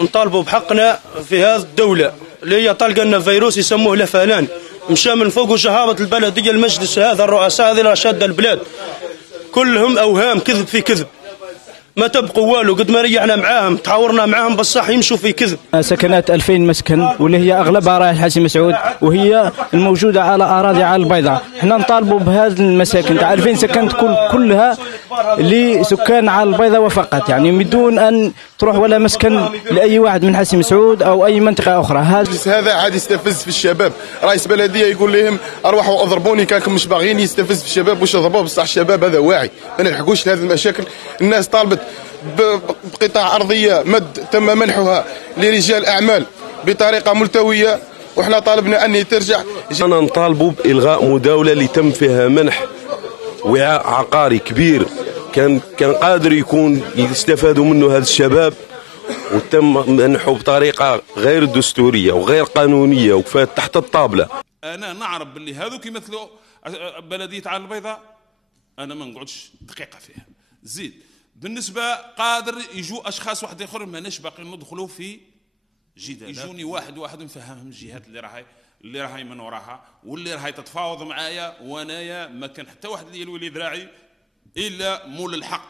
نطالبوا بحقنا في هذه الدولة اللي هي طالقة لنا فيروس يسموه لفلان، مشى من فوق وشهابة البلدية المجلس هذا الرؤساء هذه شادة البلاد كلهم أوهام، كذب في كذب، ما تبقوا والو. قد ما ريحنا معاهم تحاورنا معاهم بصح يمشوا في كذب. سكنات 2000 مسكن واللي هي اغلبها رايح حسي مسعود وهي الموجوده على اراضي على البيضاء. احنا نطالبوا بهذه المساكن تاع 2000 سكن تكون كلها لسكان على البيضاء وفقط، يعني بدون ان تروح ولا مسكن لاي واحد من حسي مسعود او اي منطقه اخرى. هذا عاد يستفز في الشباب، رئيس بلديه يقول لهم اروحوا اضربوني كانكم مش باغيين، يستفز في الشباب واش يضربوه. بصح الشباب هذا واعي، ما نلحقوش لهذه المشاكل. الناس طالبت بقطع ارضيه تم منحها لرجال اعمال بطريقه ملتويه، وحنا طالبنا ان ترجع. انا نطالبوا بالغاء مداوله اللي تم فيها منح وعاء عقاري كبير كان قادر يكون يستفادوا منه هذا الشباب، وتم منحه بطريقه غير دستوريه وغير قانونيه وفات تحت الطاوله. انا نعرف باللي هذوك يمثلوا بلديه على البيضاء، انا ما نقعدش دقيقه فيها. زيد بالنسبه قادر يجوا اشخاص واحد اخر ماناش باقيين ندخلوا في جدال، يجوني واحد نفهمهم الجهات اللي راهي من وراها واللي راهي تتفاوض معايا، وانايا ما كان حتى واحد اللي يلوي لي ذراعي الا مول الحق.